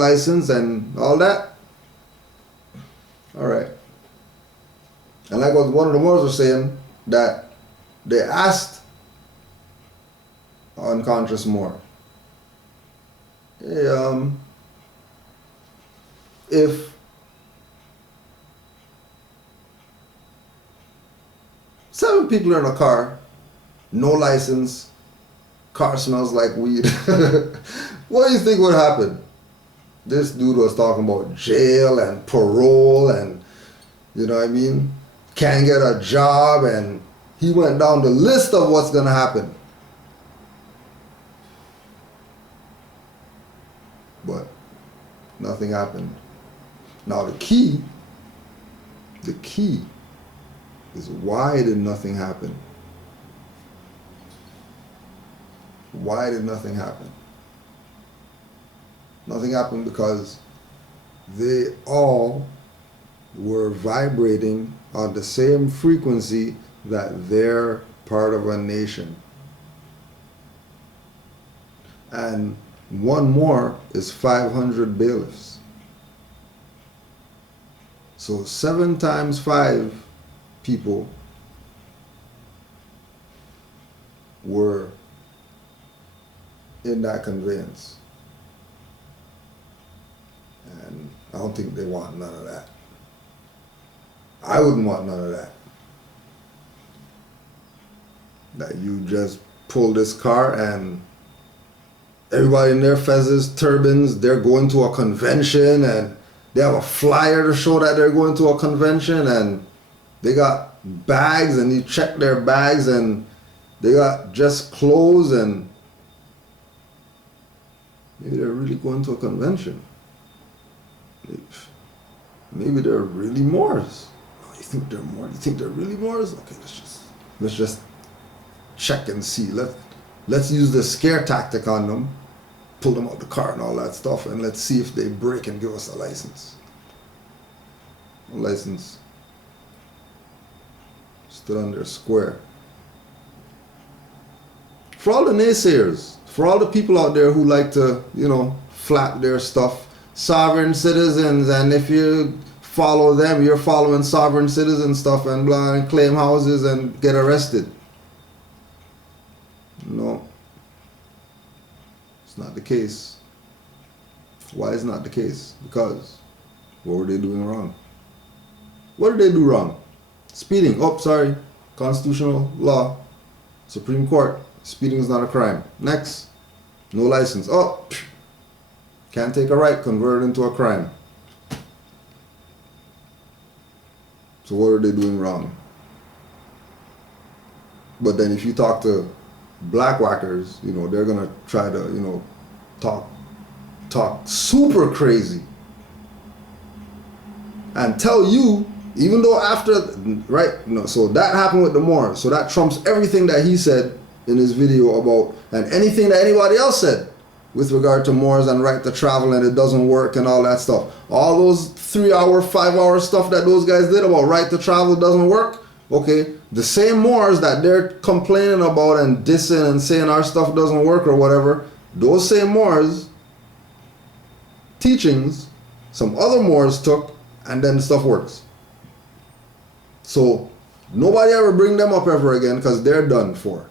license and all that. All right. And like what one of the Moors was saying, that they asked unconscious Moor, hey, if seven people are in a car, no license, car smells like weed, what do you think would happen? This dude was talking about jail and parole and, you know what I mean, can't get a job, and he went down the list of what's gonna happen. But nothing happened. Now the key is, why did nothing happen? Why did nothing happen? Nothing happened because they all were vibrating on the same frequency that they're part of a nation. And one more is 500 bailiffs. So 7 times 5 people were in that conveyance. And I don't think they want none of that. I wouldn't want none of that. That you just pull this car and everybody in their fezzes, turbans, they're going to a convention, and they have a flyer to show that they're going to a convention, and they got bags, and you check their bags, and they got just clothes, and maybe they're really going to a convention. Maybe they're really Moors. Oh, you think they're Moors? You think they're really Moors? Okay, let's just check and see. Let's use the scare tactic on them, pull them out the car and all that stuff, and let's see if they break and give us a license. A license stood on their square. For all the naysayers, for all the people out there who like to, flap their stuff, sovereign citizens, and if you follow them, you're following sovereign citizen stuff and blah, and claim houses and get arrested. No. It's not the case. Why is not the case? Because what were they doing wrong? What did they do wrong? Speeding. Oh, sorry. Constitutional law. Supreme Court. Speeding is not a crime. Next. No license. Oh, can't take a right, convert it into a crime. So what are they doing wrong? But then if you talk to black whackers, they're gonna try to, talk super crazy and tell you, even though after, right? No, so that happened with the Moors. So that trumps everything that he said in his video about, and anything that anybody else said with regard to Moors and right to travel and it doesn't work and all that stuff. All those 3-hour, 5-hour stuff that those guys did about right to travel doesn't work. Okay, the same Moors that they're complaining about and dissing and saying our stuff doesn't work or whatever, those same Moors teachings, some other Moors took, and then stuff works. So nobody ever bring them up ever again, because they're done for.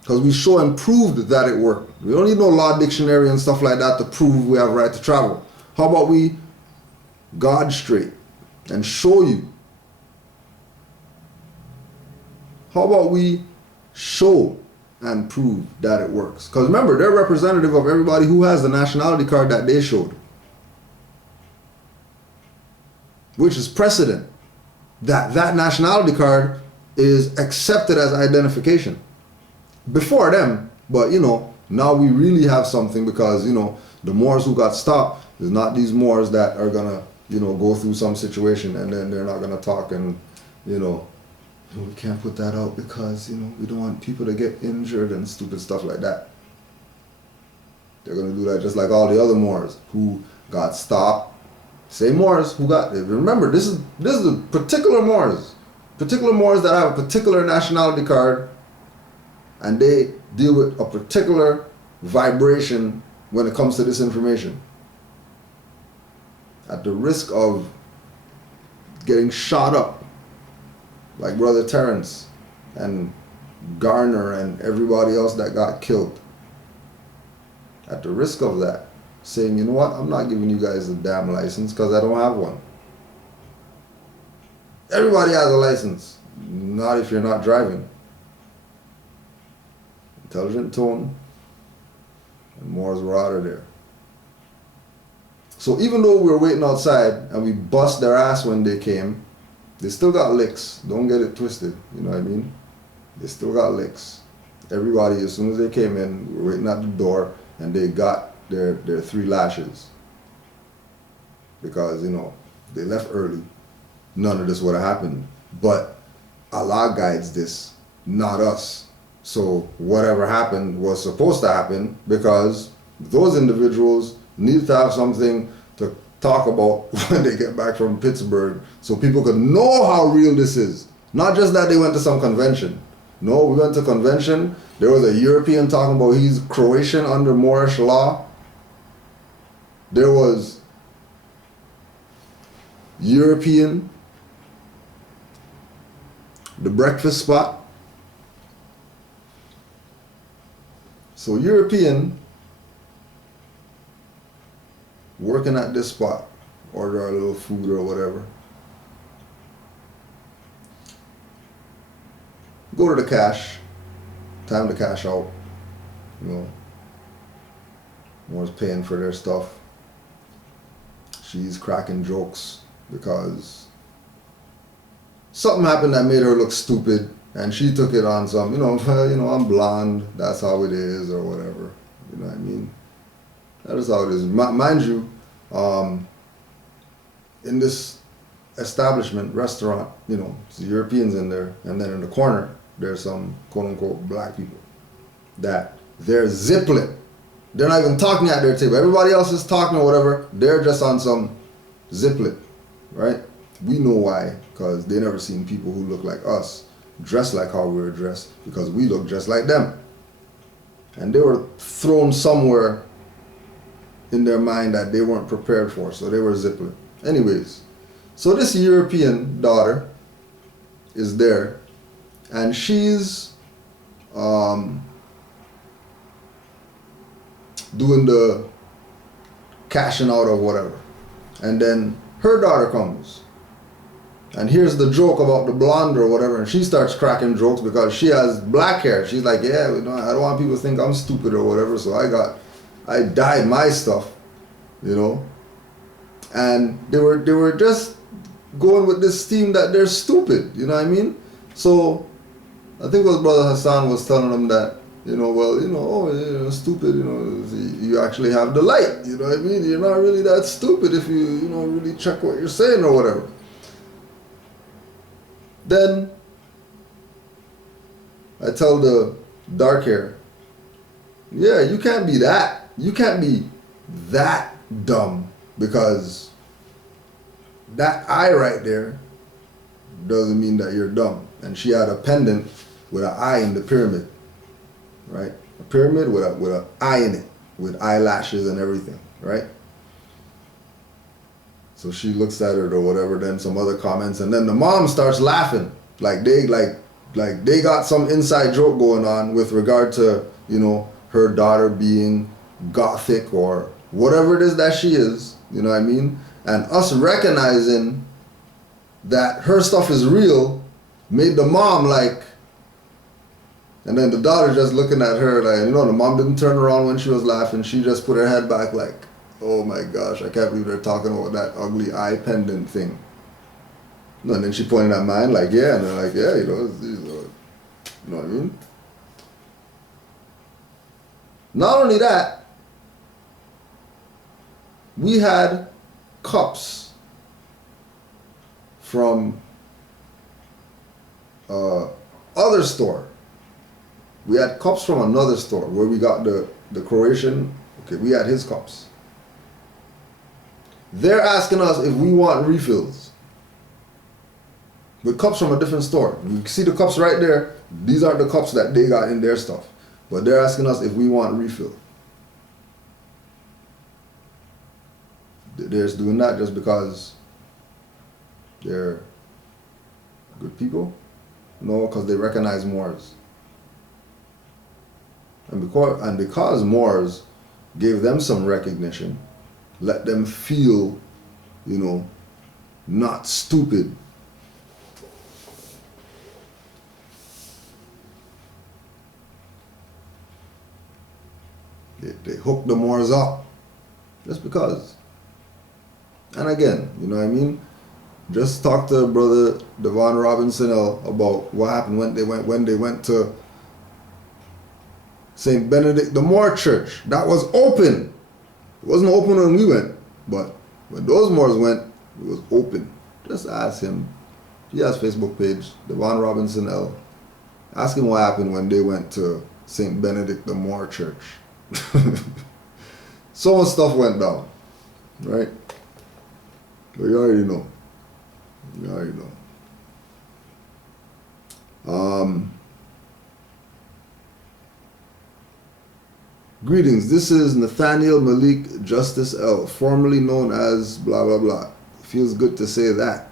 Because we show and proved that it worked. We don't need no law dictionary and stuff like that to prove we have a right to travel. How about we God straight and show you? How about we show and prove that it works? Because remember, they're representative of everybody who has the nationality card that they showed, which is precedent that nationality card is accepted as identification. Before them, but now we really have something, because the Moors who got stopped is not these Moors that are gonna go through some situation and then they're not gonna talk and we can't put that out because we don't want people to get injured and stupid stuff like that. They're gonna do that just like all the other Moors who got stopped. Same Moors who got, remember, this is the particular Moors that have a particular nationality card, and they deal with a particular vibration when it comes to this information. At the risk of getting shot up like Brother Terrence and Garner and everybody else that got killed. At the risk of that, saying, you know what, I'm not giving you guys a damn license because I don't have one. Everybody has a license, not if you're not driving. Intelligent tone, and Moors were out of there. So even though we were waiting outside and we bust their ass when they came, they still got licks. Don't get it twisted, you know what I mean? They still got licks. Everybody, as soon as they came in, we were waiting at the door and they got their 3 lashes. Because, you know, they left early. None of this would have happened. But Allah guides this, not us. So whatever happened was supposed to happen because those individuals needed to have something to talk about when they get back from Pittsburgh so people could know how real this is. Not just that they went to some convention. No, we went to convention. There was a European talking about he's Croatian under Moorish law. There was European, the breakfast spot. So European working at this spot, order a little food or whatever. Go to the cash, time to cash out, you know. Moors paying for their stuff. She's cracking jokes because something happened that made her look stupid, and she took it on some, I'm blonde, that's how it is, or whatever. You know what I mean? That is how it is. Mind you, in this establishment, restaurant, it's Europeans in there, and then in the corner, there's some quote-unquote black people that they're ziplit. They're not even talking at their table. Everybody else is talking or whatever. They're just on some ziplit, right? We know why, because they never seen people who look like us dressed like how we were dressed, because we look just like them. And they were thrown somewhere in their mind that they weren't prepared for, so they were ziplit. Anyways, so this European daughter is there, and she's doing the cashing out of whatever. And then her daughter comes. And here's the joke about the blonde or whatever, and she starts cracking jokes because she has black hair. She's like, yeah, I don't want people to think I'm stupid or whatever, so I dyed my stuff, And they were just going with this theme that they're stupid, you know what I mean? So I think what Brother Hassan was telling them that, stupid, you actually have the light, you know what I mean? You're not really that stupid if you, really check what you're saying or whatever. Then I tell the dark hair, yeah, you can't be that. You can't be that dumb, because that eye right there doesn't mean that you're dumb. And she had a pendant with an eye in the pyramid, right? A pyramid with an eye in it, with eyelashes and everything, right? So she looks at it or whatever, then some other comments, and then the mom starts laughing. Like they got some inside joke going on with regard to, her daughter being gothic or whatever it is that she is, you know what I mean? And us recognizing that her stuff is real made the mom and then the daughter just looking at her the mom didn't turn around when she was laughing. She just put her head back like, oh my gosh, I can't believe they're talking about that ugly eye pendant thing. No, and then she pointed at mine yeah, and they're like, yeah, you know what I mean? Not only that, we had cups from other store. We had cups from another store where we got the Croatian, we had his cups. They're asking us if we want refills. With cups from a different store. You see the cups right there. These aren't the cups that they got in their stuff. But they're asking us if we want refill. they're just doing that just because they're good people? No, because they recognize Moors. And because Moors gave them some recognition, let them feel, not stupid. They hook the Moors up just because. And again, you know what I mean? Just talk to Brother Devon Robinson about what happened when they went to St. Benedict the Moor Church. That was open. It wasn't open when we went, but when those Moors went, it was open. Just ask him. He has a Facebook page, Devon Robinson L. Ask him what happened when they went to St. Benedict the Moor Church. So much stuff went down, right? But you already know. You already know. Greetings, this is Nathaniel Malik Justice L, formerly known as blah blah blah. Feels good to say that.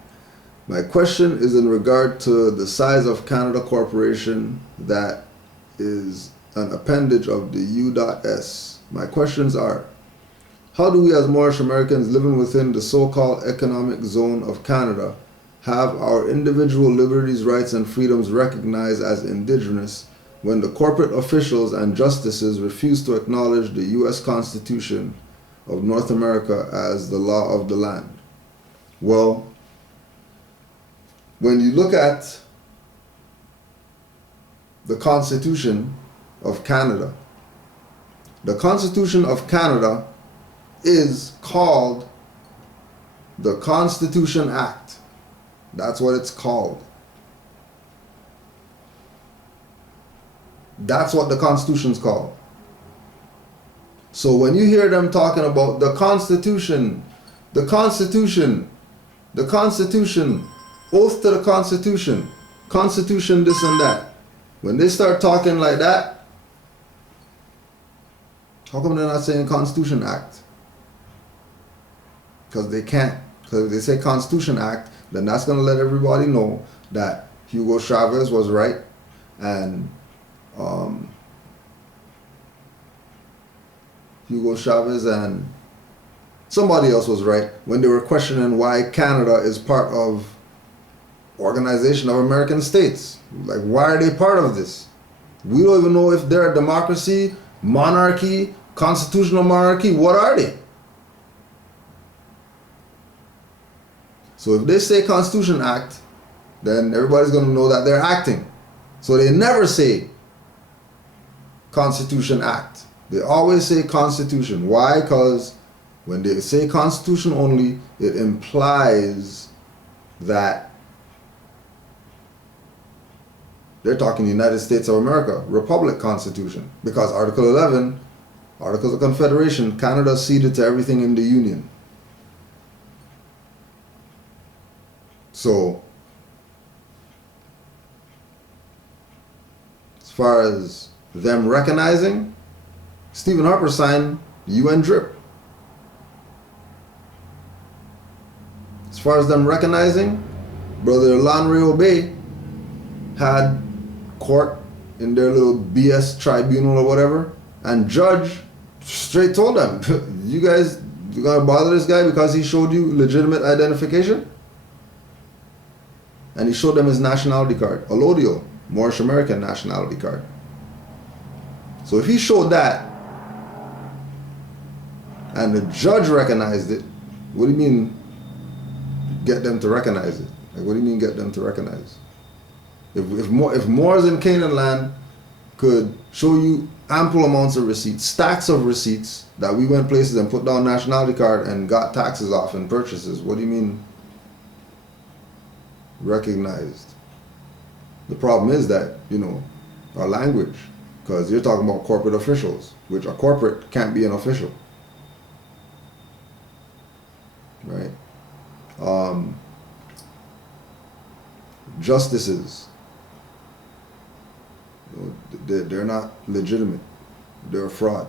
My question is in regard to the size of Canada Corporation that is an appendage of the U.S. My questions are, how do we as Moorish Americans living within the so-called economic zone of Canada have our individual liberties, rights, and freedoms recognized as indigenous when the corporate officials and justices refuse to acknowledge the U.S. Constitution of North America as the law of the land? Well, when you look at the Constitution of Canada, the Constitution of Canada is called the Constitution Act. That's what it's called. That's what the Constitution's called. So when you hear them talking about the Constitution, the Constitution, the Constitution, oath to the Constitution, Constitution this and that, when they start talking like that, how come they're not saying Constitution Act? Because they can't. Because if they say Constitution Act, then that's going to let everybody know that Hugo Chavez was right and Hugo Chavez and somebody else was right when they were questioning why Canada is part of Organization of American States. Like, why are they part of this? We don't even know if they're a democracy, monarchy, constitutional monarchy. What are they? So if they say Constitution Act, then everybody's going to know that they're acting. So they never say Constitution Act. They always say Constitution. Why? Because when they say Constitution only, it implies that they're talking United States of America, Republic Constitution. Because Article 11, Articles of Confederation, Canada ceded to everything in the Union. So, as far as them recognizing, Stephen Harper signed the UN DRIP. As far as them recognizing, Brother Lanre Obey had court in their little BS tribunal or whatever, and judge straight told them, you guys gonna bother this guy because he showed you legitimate identification? And he showed them his nationality card, Alodio, Moorish American nationality card. So if he showed that, and the judge recognized it, what do you mean get them to recognize it? Like, what do you mean get them to recognize? If Moors in Canaanland could show you ample amounts of receipts, stacks of receipts, that we went places and put down nationality card and got taxes off and purchases, what do you mean recognized? The problem is that, our language, because you're talking about corporate officials, which a corporate can't be an official, right? Justices, they're not legitimate, they're a fraud.